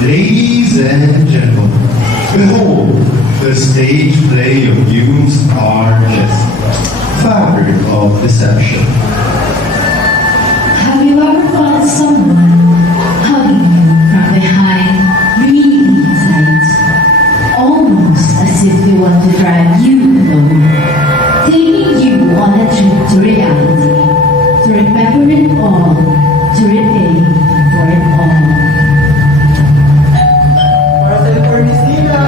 Ladies and gentlemen, behold the stage play of used car Jessica, fabric of deception. Have you ever felt someone hugging you from behind, really tight, almost as if they want to drag you along, taking you on a trip to reality, to remember it all, to repay for it all? Marcel Cornisina!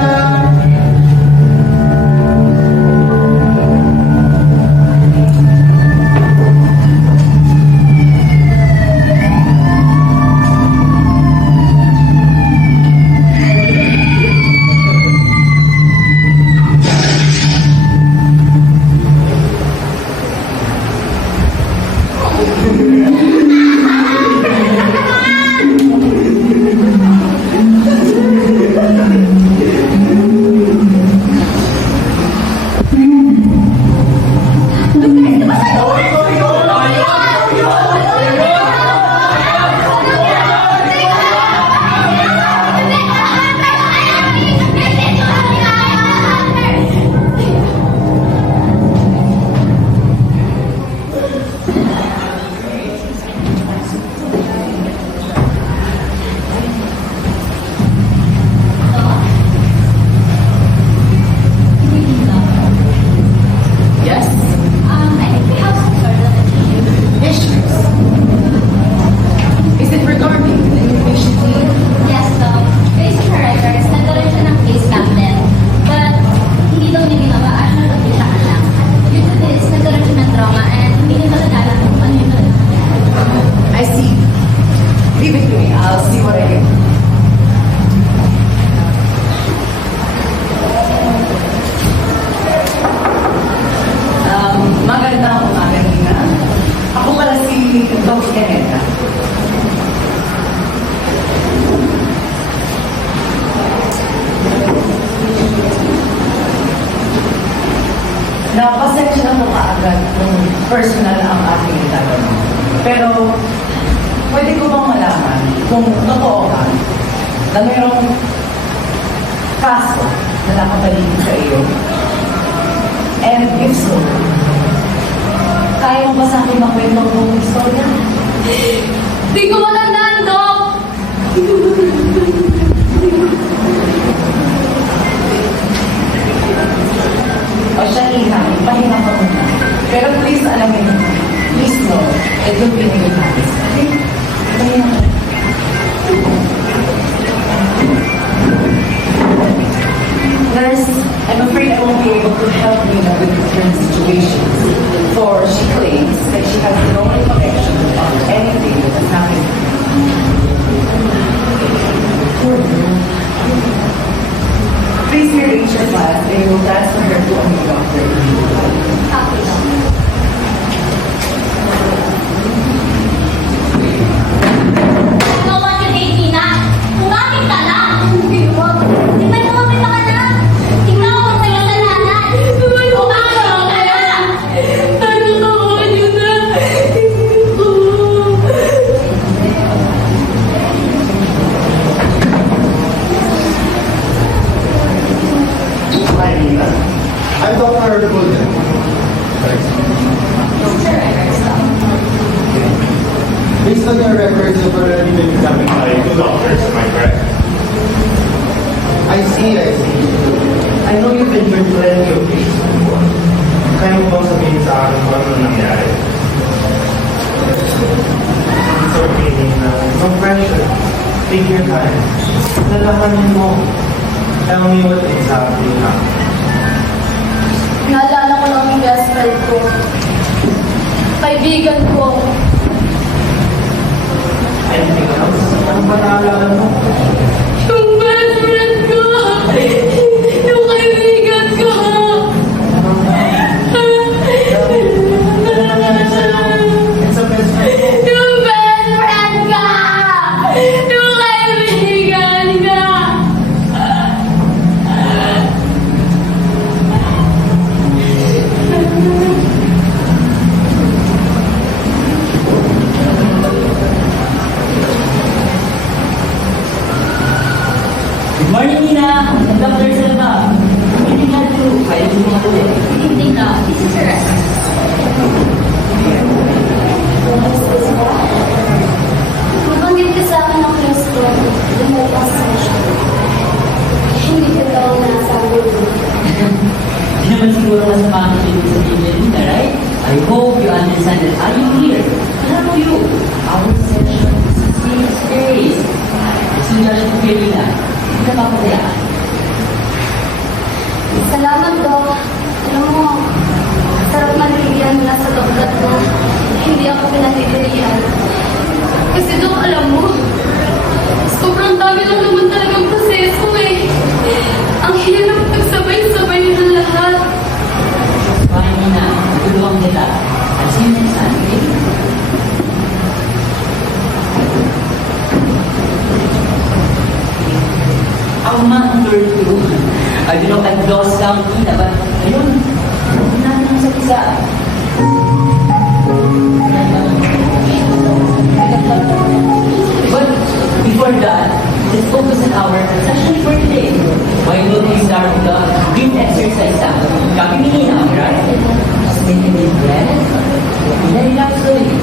Yes. I think we have some sort of issues. Is it regarding the information team? Yes, so, based on her records, nagkaroon siya ng case back then. But, hindi daw niya ginawa, actually, hindi siya alam. Due to this, nagkaroon siya ng trauma and hindi niya talaga alam kung ano yung I see. Leave it to me. I'll see what I can do. Magandang umaga, Nina. Ako pala si Dr. Caneta. Napasensya na po kaagad kung personal ang aking itatanong. Pero, pwede ko bang malaman kung totoo ba na mayroong kaso na nakapaligid sa iyo? And if so, kaya mo ba sa akin makwento kong istorya? Di ko matandaan, Dok! O siya, Ina, pahinga ka muna. Pero please, alamin mo, please know that you'll be really happy. Okay? Pahinga ka. Nurse, I'm afraid I won't be able to help Nina with the current situation. For she claims that she has no recollection of anything that has happened. Poor girl. Please rearrange her class and we will transfer her to a new doctor. Copy, Dok. Ano ba yun, Tina? Kumapit ka na! Hindi mo. Tingnan mo, kumapit ka na! Tingnan mo kung sa'yo sa lahat! Kumapit ka na! Ano ka mo yun na? Hi, Nina. I'm Dr. Golden. Based on your records, you've already been examined by two doctors, am I correct? I see. I know you've been through plenty of cases before. Kaya mo bang sabihin sa akin kung ano nangyari? It's okay, Nina. No pressure. Take your time. Lalahanin mo. Tell me what exactly happened. Naalala ko lang yung best friend ko. Kaibigan ko. Anything else? Ano ba naalala mo? Yung best friend ko! Yung kaibigan ko! Ano nangyari sa'yo? It's a best friend. Yung best friend ka! Yung kaibigan ka! Morning, Nina. Dr. Selva. Hindi nga to. Kaya mo mga ulit. Hindi na. This is your rest. Mabanggit ka sa akin ng class ko. Lumabas sa siya. Hindi ka daw nasabi mo. Hindi naman siguro mas makakit sa sabihin Nina, right? I hope you understand that I am here to help you. Our session is 6 days. Gusto niya siya po kayo, Nina. Hindi na papadayaan. Salamat, Dok. Alam mo, sarap manilihan na sa doktor ko. Hindi ako pinanitilihan. Kasi, Dok, alam mo, sobrang dami lang naman talagang proseso eh. Ang hirap pagsabay-sabay ng lahat. Fine, Nina. Tulungan kita. I'll see you next time, okay? Ang month 32. I don't know if I've lost count, Nina, but ayun. Hindi natin sa isa. But before that, let's focus on our session for today. Why don't we start with the breath exercise now? Copy me, Nina, right? Just take a deep breath. Then relax slowly.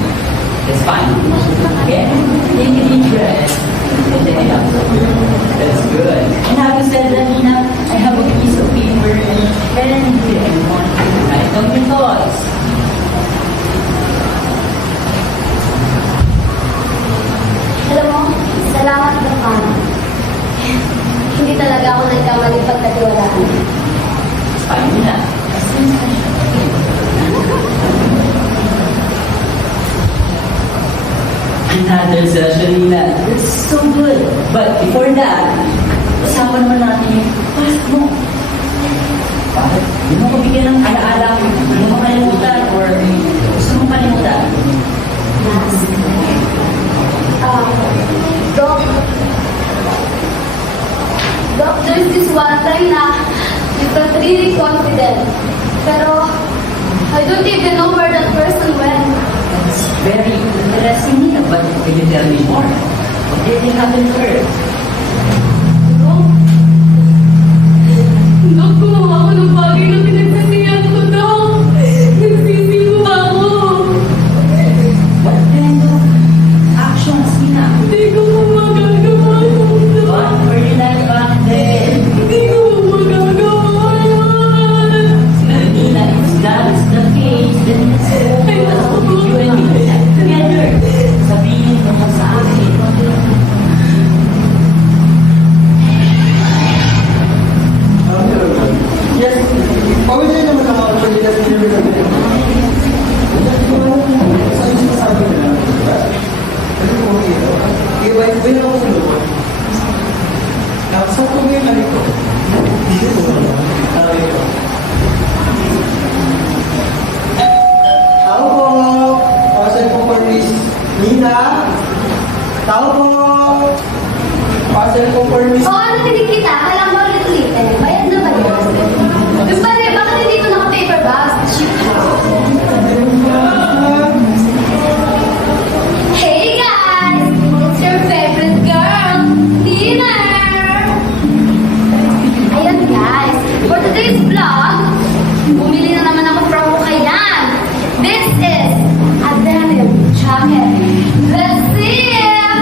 That's fine. Okay? Take a deep breath. And then relax. That's good. And having said that, Nina, I have a piece of paper and pen here. I want you to write down your thoughts. Alam mo, salamat, Dok. Hindi talaga ako nagkamali pagkatiwalaan. It's fine, Nina. Another session, Nina. It's so good. But before that, usapan naman natin yung past mo. Bakit? Hindi mo ko bigyan ng alaala, hindi mo makalimutan, or gusto mo kalimutan. Doc, there's this one time na you felt really confident. Pero, I don't even know where that person went. It's very interesting, Nina, but can you tell me more? What did happen first? Doc, gumawa ako ng bagay na pinagsisiyan ko, Doc. Nagsisi ko ako. What kind of actions, Nina? Hindi ko magagawa, Doc. What were you like back then? Hindi ko magagawa. Nina, if that's the case, then let's hope you and me together. Sabihin mo sa akin. Yes. Pawin niyo naman ako sa lilas niyo na sabi ko lang. Iba ako sa loob. Nakasok ko yung halik ko. Tao po! Pasal po for Miss Nina. Tao po! Pasal po for Miss... Oo, narinig kita. Kailangan mo ulit-ulitin. Bayad na ba yun? Yung pare, bakit hindi ito naka-paper bags? Hey guys! It's your favorite girl, Tina! Ayun guys, for today's vlog, bumili na naman ako from Hukayan. This is a denim jacket. Let's see it!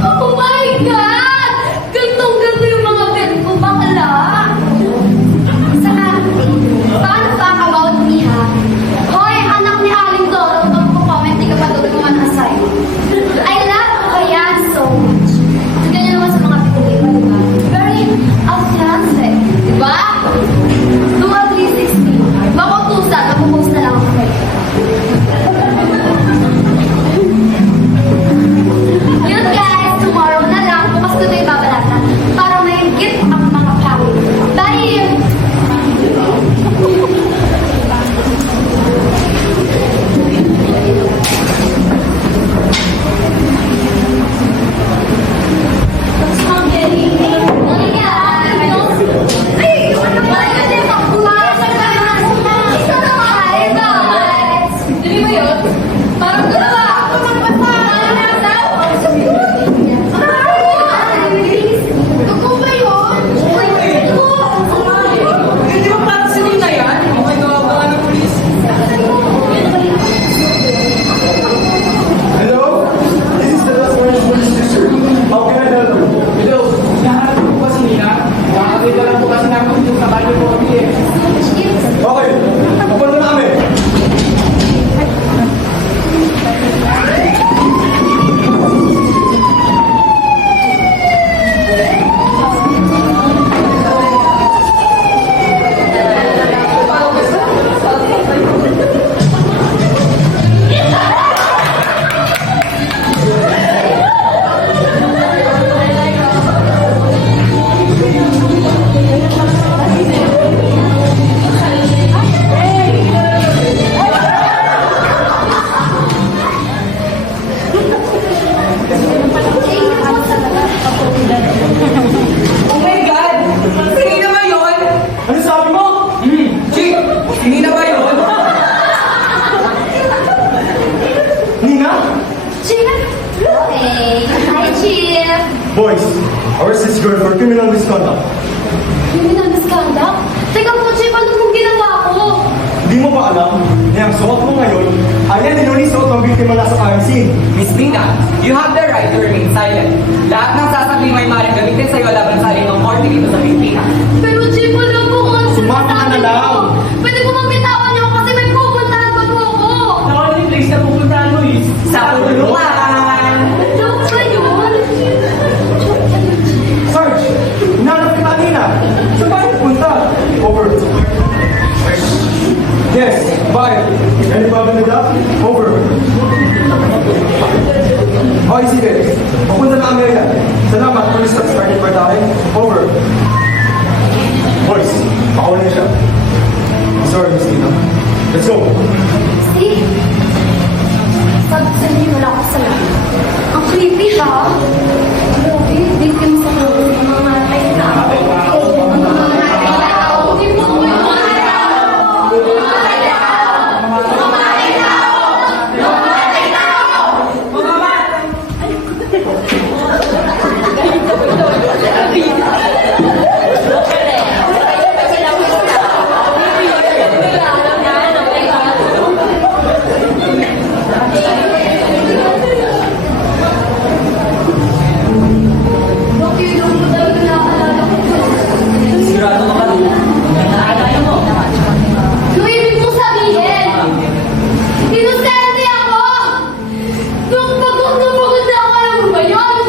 Oh my Okay. Hi, Chief. Boys, arrest this girl for criminal misconduct. Criminal misconduct? Teka po, Chief, ano pong ginawa ko? Hindi mo ba alam na ang suot mo ngayon ay yan din suot ng biktima na sa crime scene? Miss Mina, you have the right to remain silent. Lahat ng sasabihin may maaaring gamitin sa'yo laban sa rin ng korte dito sa Pilipinas. Pero, Chief, wala po kung ano Sumama ka na lang. Pwede po mabitawan niyo ako kasi may pupuntahan pa po ako. The only place na pupuntahan mo is sa kulungan. Joke ba yun? Joke ba yun, Chief? Sarge, hinanap kita kanina. Saan ba yung punta? Over. Yes, bye. Any problem with that? Over. Okay, sige. Papunta na Amerika. Salamat, police has started for tayo. Over. Boys, pakawala niya siya. Sorry, Miss Tina. Let's go. Steve? Sabi sa inyo, wala ako sa lahat. Ang creepy, ha? Grabe, victim sa mga tao. Sigurado ka ba? Naalala mo. Yung ibig mo sabihin, inosente ako! Nung pagod na ako, alam mo ba yun?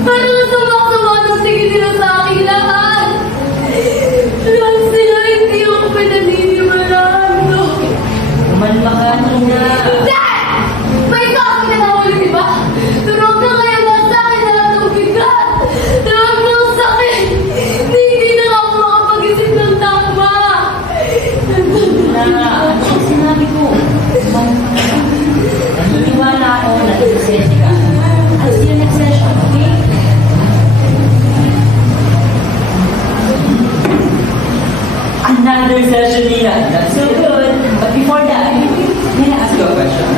Parang sama-sama ng tingin nila sa aking lahat. Lahat sila hindi ako pinaniniwalaan, no? Umalma ka na. Hindi! May sabi ka na ulit, di ba? Turog na kayo ba sa akin na ng bigat? Turog ng sakit! Hindi na ako makapag-isip ng tama! Ano sinabi ko? Naniniwala ako na isasesi ka. I'll see you next session, okay? Another session, Nina. That's so good. But before that, may I ask you a question?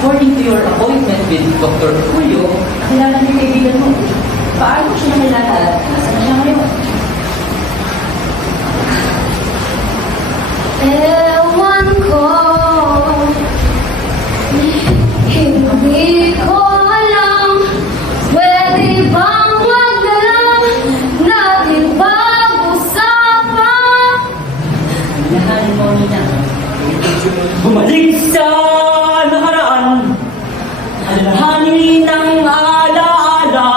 According to your appointment with Dr. Julio, kilala niyo kaibigan mo. Paano mo siya nakilala? Nasaan siya ngayon? Ewan ko, hindi ko alam, pwede bang wag na lang natin pag-usapan? Lahat mo, Nina. Bumalik sa nakaraan. Alalahanin ng alaala.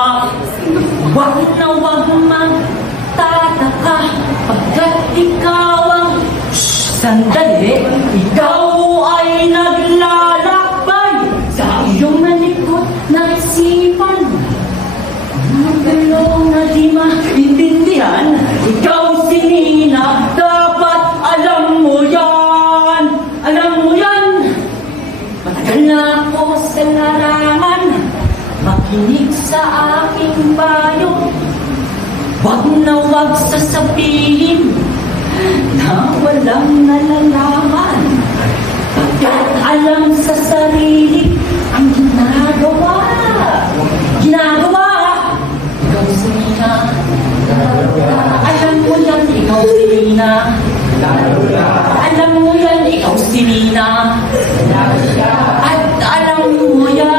Wag na wag magtataka pagkat ikaw ang sandali. Ikaw ay naglalakbay sa iyong nalikot na isipan. Magalong na di maintindihan. Ikaw si Nina, dapat alam mo yan. Alam mo yan. Matagal na ako sa larangan. Makinig sa aking payo. Wag na wag sasabihin na walang nalalaman. Pagkat alam sa sarili ang ginagawa. Ginagawa! Ikaw si Nina. Alam mo yan, ikaw si Nina. Alam mo yan, ikaw si Nina. At alam mo yan.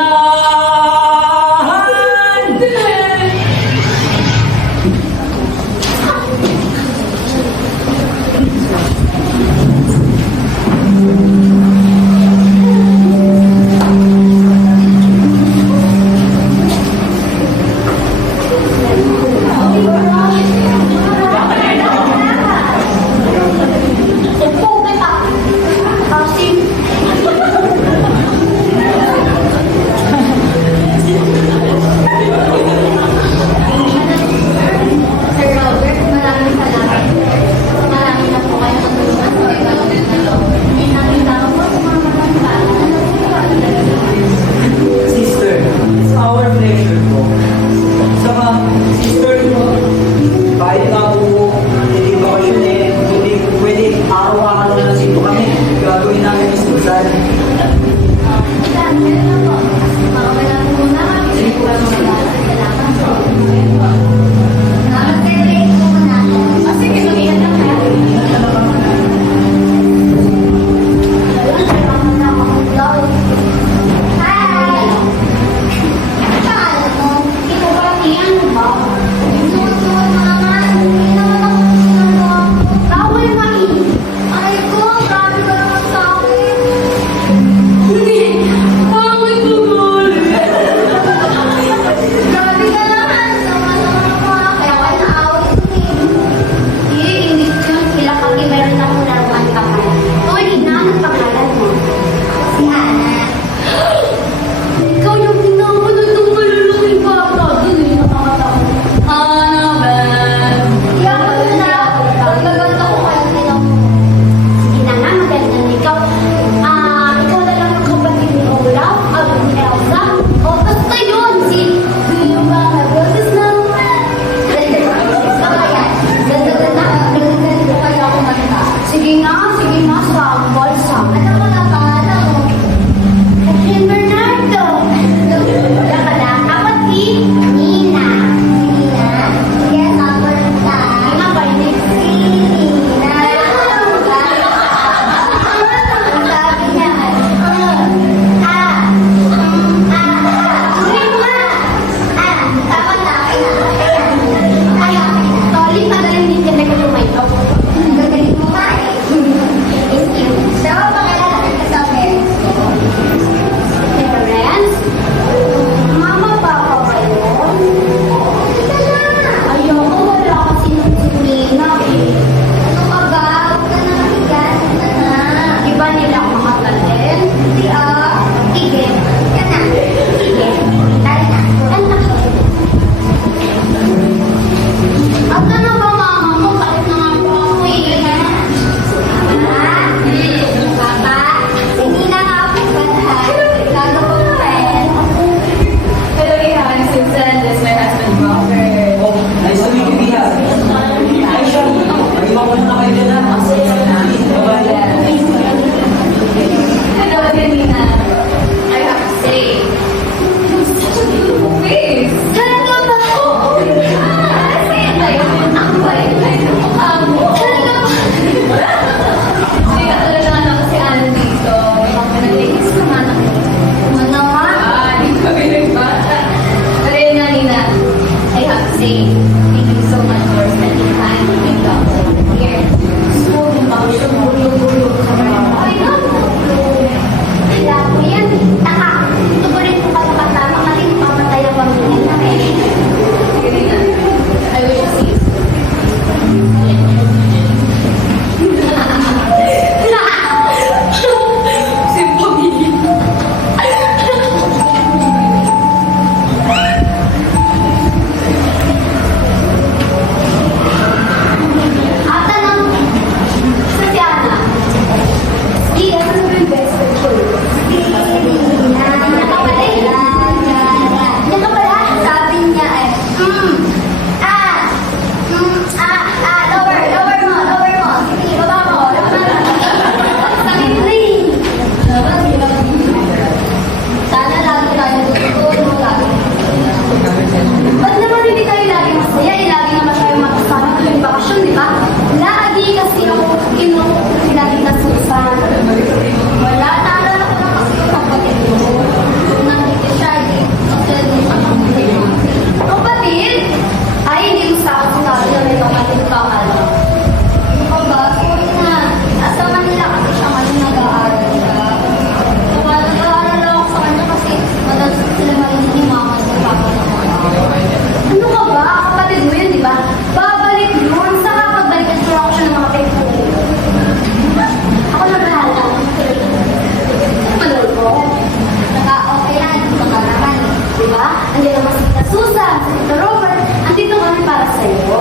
Susan, Tito Robert, andito kami para sa iyo.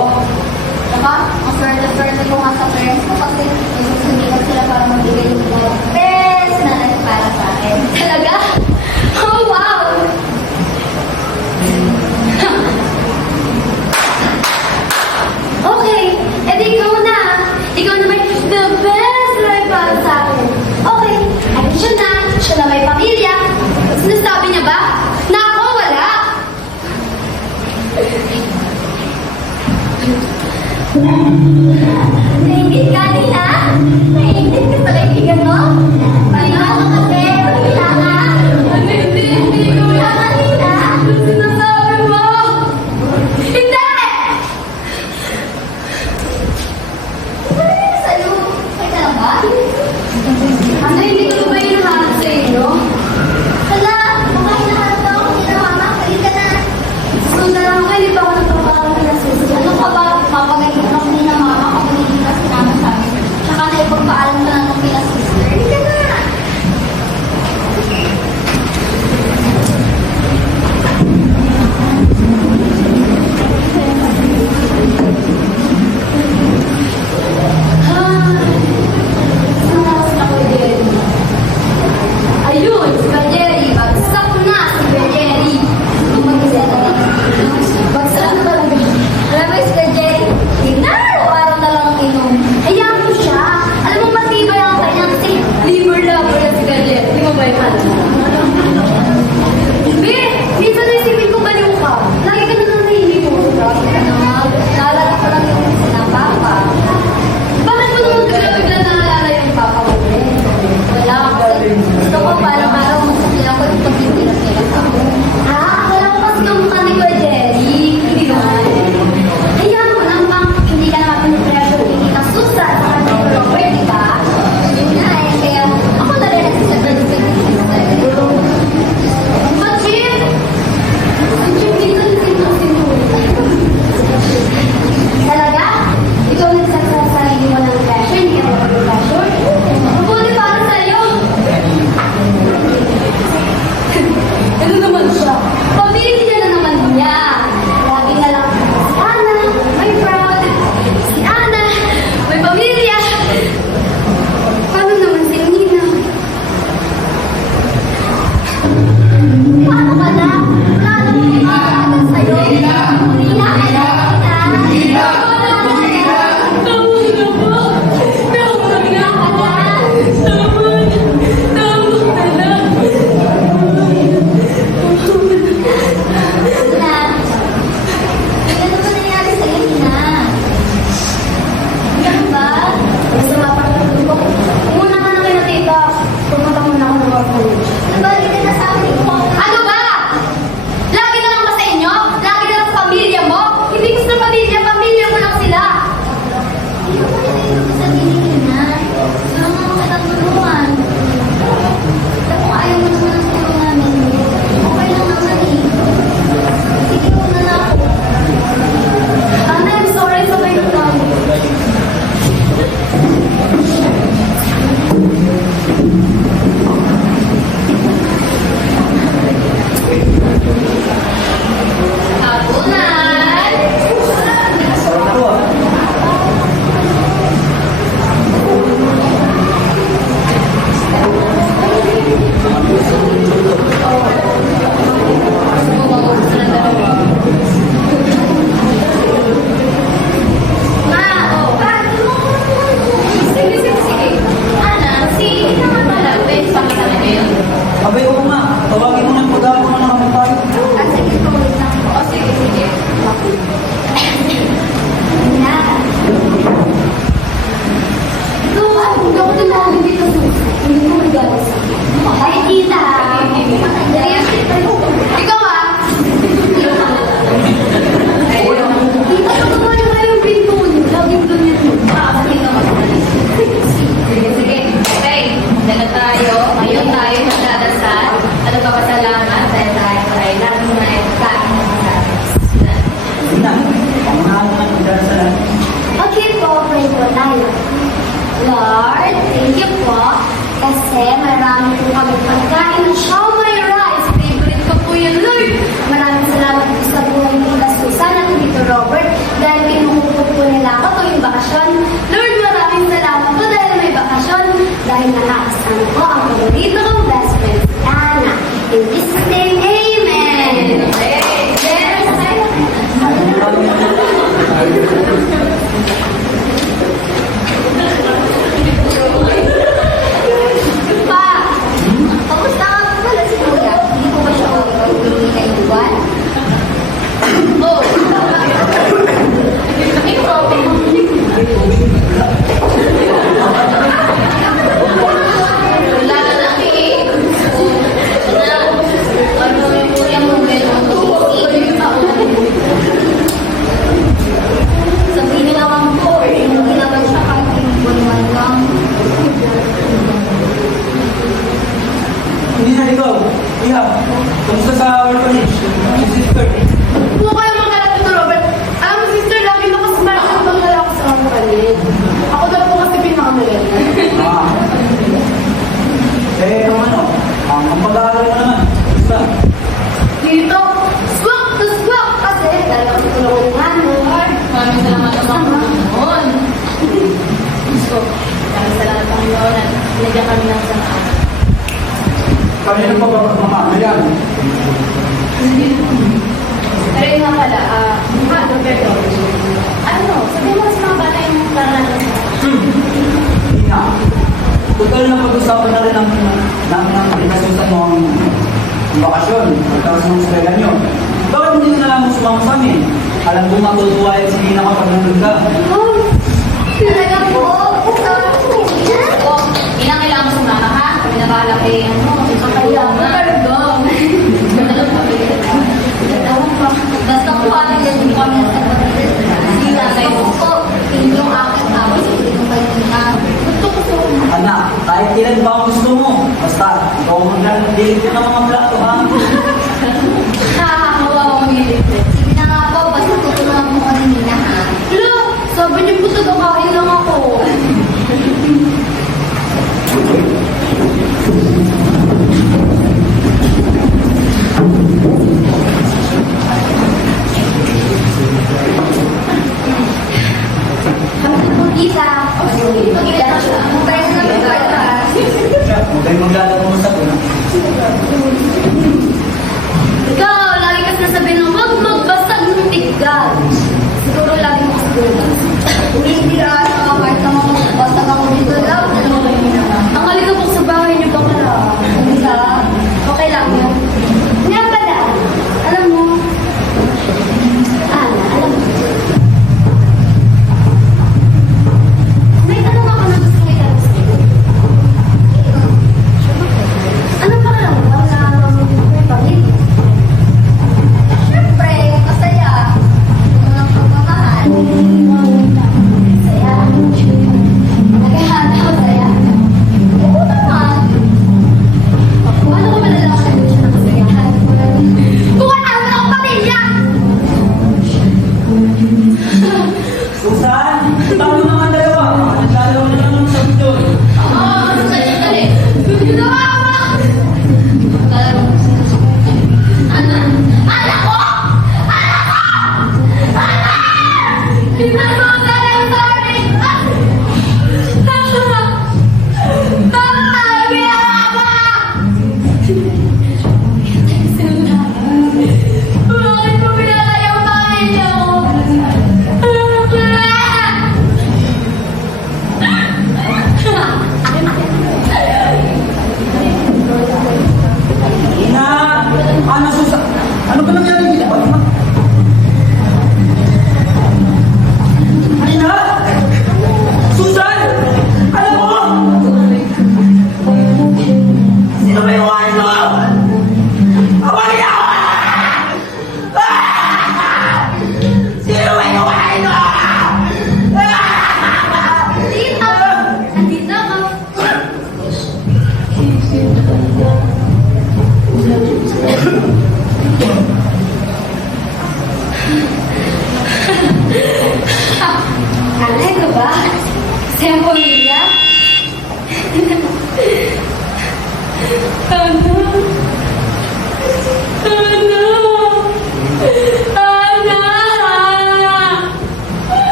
Diba? Ang swerte-swerte ko nga sa parents ko kasi nasusundikan sila para magbigay ng best na life para sa akin. Talaga? Oh, wow! Okay, edi ikaw na. Ikaw na may the best life para sa akin. Okay, ay siya na may pamilya. Sinasabi niya ba? Na ako wala. Naingit ka nila? Naingit ka sa kaibigan mo? Paligaw ka kasi, pagkila ka. Hindi ko wala kanina. Sinasabi mo? Hindi! Ano yun sa'yo? Okay ka lang ba? Ano, hindi ko ba yung hinahanap sa inyo? Hala, baka hinahanap ako ng mama. Pwede ka na. Susunod na lang ako, hindi pa ako nagpapakaroon ng susunod. Ano ka ba? Papagayin ako ni na mama ko. What? Oh! Ikaw! Wala na lang eh. Ano yung momento? Isipin pa ako. Sabihin nila lang po, hindi naman siya kahit buwan lang. Hindi na ikaw. Iha, kamusta sa orphanage? Si sister. Huwag kayo mag-alala dito, Robert. Alam mo, sister, lagi na kasi malaking mag-alala ako sa mga kalit. Ako daw po kasi pinakamalit. Ah. Eh, kung ano, ang pag-aaral mo naman. Basta. Dito, squawk to squawk kasi dahil ako tulungan nga mo. Maraming salamat sa Panginoon. So, maraming salamat sa Panginoon at nilagyan kami ng sanaan. Kanina pa ba mamamayan? Pero yun nga pala, Roberto, ano, sabihin mo sa mga bata yung karanasan mo. Hindi na. Total na pag-usapan na rin ng pinasusan mo ang bakasyon. Pagkakas ng eskwela nyo. Bakit hindi na lang mo sumama sa amin? Alam ko matutuwa yan si Nina kapag nandun ka. Talaga po, Oh, inang kailangan mo sumama ha? Pinabahala kay ano? kaya mo, pardon. Basta po ating yan kami sa kapatid. Hindi na kayo po. Inyong aking tapos hindi ko kayo na. Gusto ko sa Anak, kahit ilan ba ang gusto mo? Basta, ikaw ang maglalagdilit ko ng mga plato, ha? Nakakawa ako nililit. Sige na nga po, basta tutulungan mo kami nila ha. Look, sabi niyo po kain lang ako. Isa. Mag-ilan na siya. Tayo na mag-ilan. Huwag kayong maglalaro mo sa una. Ikaw, lagi kasi nasabihin ng wag magbasag ng tiggal. Siguro lagi mo kasi doon. Hindi na sa kahit na magbasag ako dito lang. Ang halika po sa bahay niyo ba pala? Isa. Okay lang yan. Nga pala, alam mo, alam mo, may tanong ako na gusto may tanong sa'yo. Ano pa lang ba na may pamilya? Siyempre, masaya. Walang pagmamahal. Saya. Naghahanap ako saya. Oo naman. Paano ko malalaman na siya ng kasayahan? Kung ano ang pamilya! Susan! Paano naman dalawa? Naglalaro na naman sa doon. Sali. Ginawa mo! Anak ko! Anak ko! Anak! Pinasusan ang sorry! Tama! Tama! Ginawa mo! Bakit mo pinalay ang pamilya ko? Ina! Ano, Susan? Ano ba nangyari dito? Ina! Susan! Alam mo! Sino ba yung wine mo? Awagin ako! Sino ba yung wine mo? Dito! Nandito ako!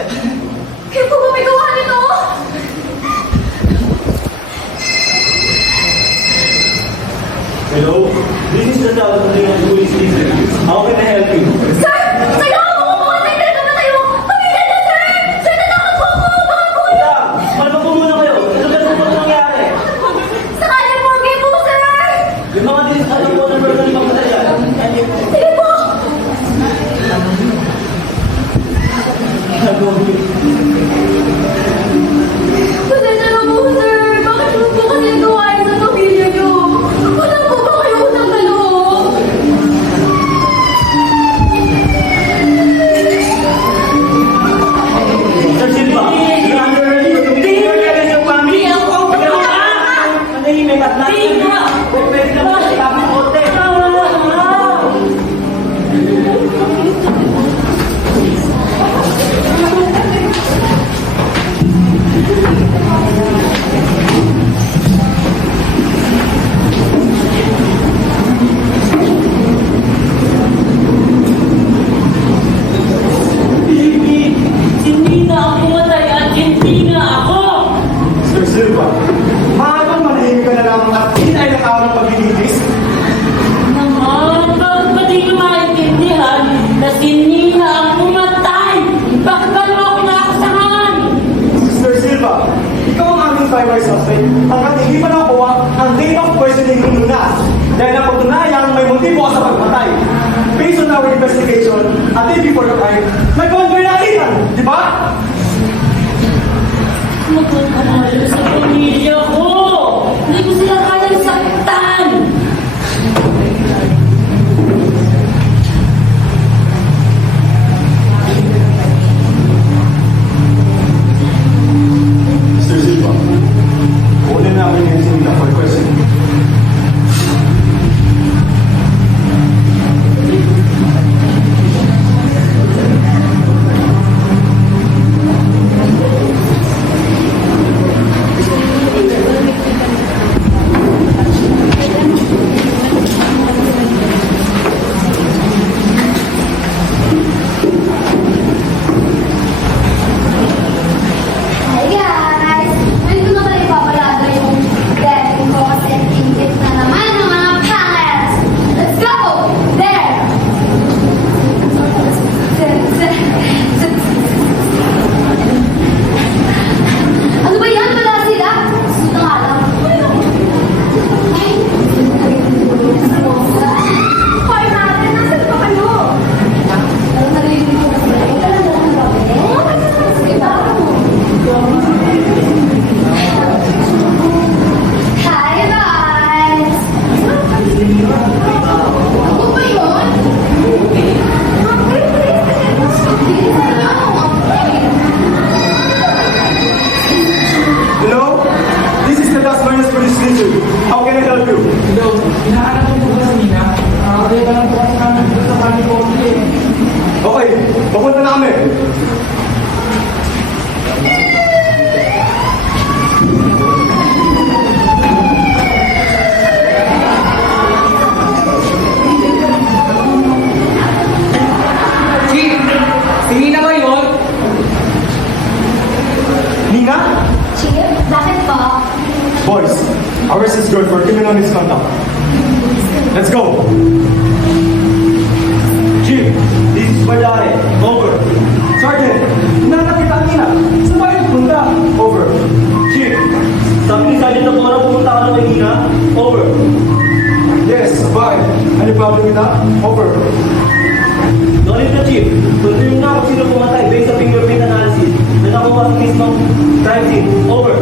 Bakit? Kayo po ba may gawa nito? Hello? This is the South Korean Police Station. How can I help you? Sir! Sa'yo ako kukuha! Talaga ba tayo? Pamilya na, sir! Sir, natakot po ako! Baka po yun! Teka, malma po muna kayo. Ano ba po nangyari? Sa California po, sir! Yung mga dinisala po ng person ni Pagkataya. Sige po! Pasensya na po, sir! Bakit mo po kasi gawain sa pamilya niyo? Wala po ba kayo utang na loob? Sir Silva, you're under arrest for committing murder against your family. Manahimik at natin. Pwede na po sa kapit korte. Hindi na ako matay at hindi na ako! Sir Silva, maaaring manahimik ka na lamang at hindi tayo nakawa ng paglilitis. Naman, bakit ba di ko maintindihan na hindi na ako matay? Bakit ba naman ako nakasahan? Sir Silva, ikaw ang aming primary suspect hanggat hindi pa nakuha ang date of questioning ng lunas. Dahil napatunayan may motibo ka sa pagpatay. Based on our investigation, a day before the crime, nagkawan kayo nakitan, di ba? Magpapahalo sa pamilya ko! Hindi ko sila kayang saktan! Sir Silva, kunin namin yung sinila for questioning. Hi guys! Ngayon ko na pala ipapalaga yung betting ko kasi ingit na naman ng mga pangers! Let's go! There! Ano ba yan? Wala sila? Susunod na nga lang. Ay! Hoy natin! Nasaan pa kayo? Parang narinig ko kasi. Ikaw lang lang gawin. Sige ba? Hi, guys! Ako ba yun? Hello? This is the Las Vegas Police Station. How can I help you? Hello, hinahanap mo po ba si Nina? Kaya ka lang po kasi namin dito sa California eh. Okay, papunta na kami. Chief, si Nina ba yun? Nina? Chief, bakit po? Boys, arrest this girl for criminal misconduct. Let's go. Chief, this is Badare. Over. Sergeant, hinanap kita ang Nina. Saan ba yung punta? Over. Chief, sabi ni Sergeant na kung pumunta ka na kay Nina. Over. Yes, bye. Any problem with that? Over. Knowledge na, Chief. Confirm na kung sino pumatay based sa fingerprint analysis na nakuha sa mismong crime scene. Over.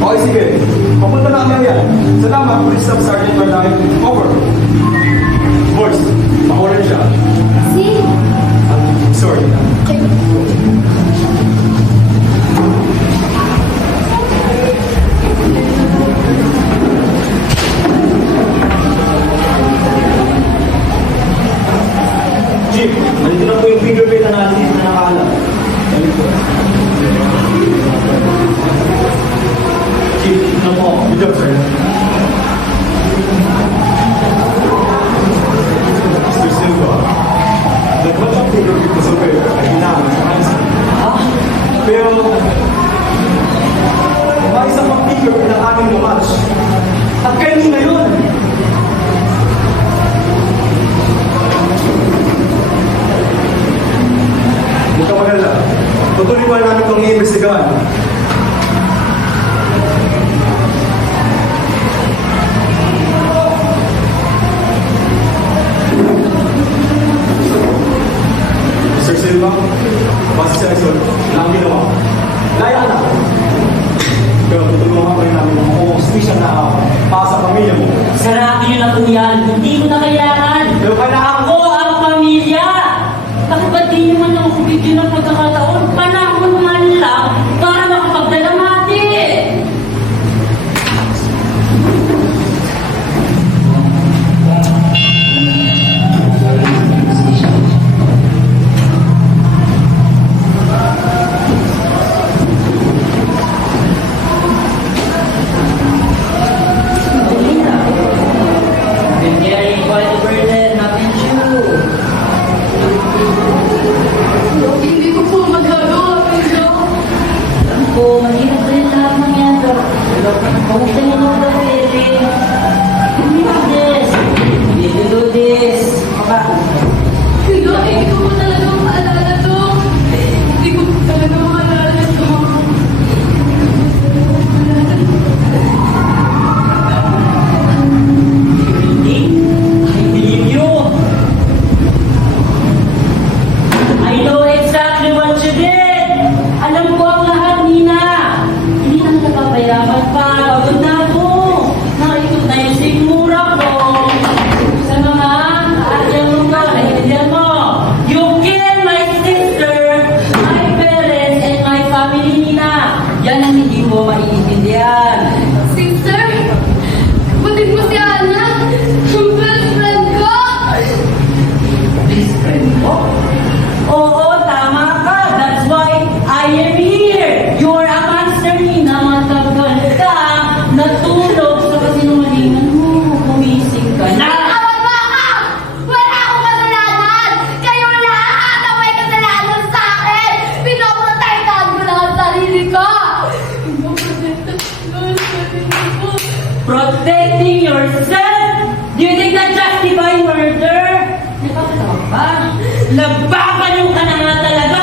Okay, sige. Papunta na kami yan. Salamat, Police Staff Sergeant Barlay. Over. Boys, makuha siya. See? Sorry. Chief, nandito na po yung fingerprint analysis na nakaalam. Chief, ito po. Good job, sir. Mr. Silva, nag-match up fingerprint ko sa pera. Tutuloy pa namin itong iimbestigahan. Mr. Silva, base sa result na ang ginawa, laya na. Pero tutulungan pa rin namin ang hostisya na para sa pamilya mo. Sarapin niyo na po yan. Hindi ko na kailangan. Pero kailangan Ako ang pamilya. Bakit ba di naman ako bigyan ng pagkakataon? Panahon man lang para makapagdalamati. Been carrying quite a burden, haven't you? Hindi ko po magagawa, pero Alam ko, mahirap rin lahat ng yan. Pero kamusta niyo mga feeling? You do this. You do this. Kilo, hindi ko po talaga maalala to. Hindi ko po talaga maalala to. Really? I believe you. I know exactly what you did. Alam ko ang lahat, Nina. Hindi na nagpapayaman pa. Pagod na ako. Nakikot na yung sigmura ko. Sa mga kaadyang lugar, naiintindihan mo. You killed my sister, my parents, and my family, Nina. Yan ang hindi mo maiintindihan. Sister, batid mo si Ana, yung best friend ko. Best friend mo? Oo, tama ka. That's why I am here. You're a monster, Nina. Matagal ka. Natulog sa kasinungalingan mo. Kumising ka na. Tawag mo ako! Wala akong kasalanan! Kayo lahat ang may kasalanan sa akin! Pinoprotektahan ko lang ang sarili ko! Protecting yourself? Do you think that justify murder? Nakakatawa ba? Nagbabanyo ka na nga talaga.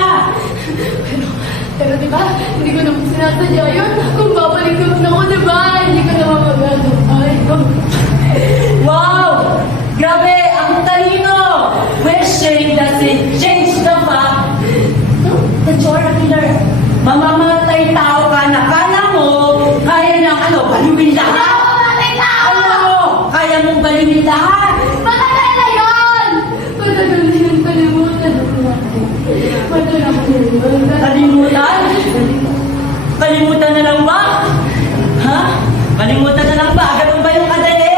Pero diba, hindi ko naman sinasadya yun. Kung babalik naman ako, diba, hindi ko naman magagawa. Wow! Grabe, ang talino! Wishing doesn't change the fact that you're a killer. Mamamatay tao ka na kala mo, kaya niyang baliwin lahat. Mamamatay tao! Ano? Kaya mong baliwin lahat? Matagal na yun! Matagal na yun, kalimutan ako natin. Matagal na yun. Kalimutan? Kalimutan na lang ba? Ha? Kalimutan na lang ba? Ganun ba yung kadali?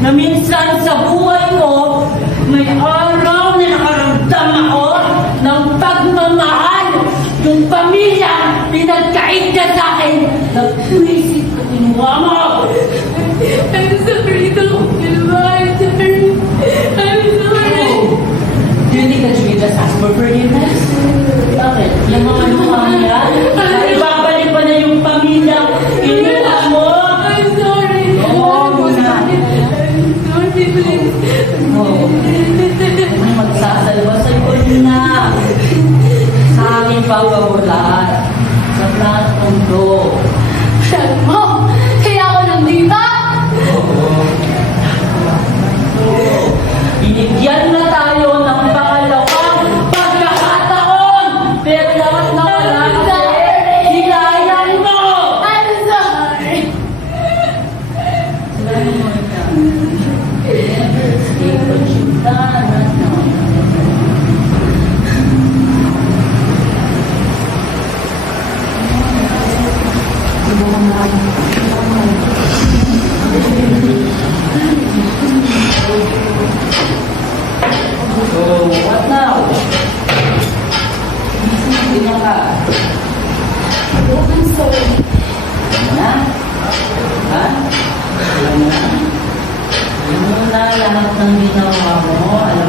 Na minsan sa buhay ko, may araw na nakaramdam ako ng pagmamahal. Yung pamilya, pinagkait ka sa akin. Nag-isip ko, kinuha mo. I'm sorry, don't feel right. I'm sorry. Do you think that you can just ask for forgiveness? Bakit? Yung mga luha niya, ibabalik pa na yung pamilya. Kinuha mo. I'm sorry. Oo, muna. I'm sorry, please. Oo. Ano magsasalwa sa'yo na? Sa akin pa mo lahat. Sa lahat ng mundo. Alam mo, kaya ako nandito. Binigyan na tayo ng pangalawang pagkakataon. Pero lahat na wala kasi hilayan mo. I'm sorry. Stay for So, what now? Ganyan ka. I'm sorry. Ano na? Ha? Alam mo na? Alam mo na lahat ng ginawa mo. Alam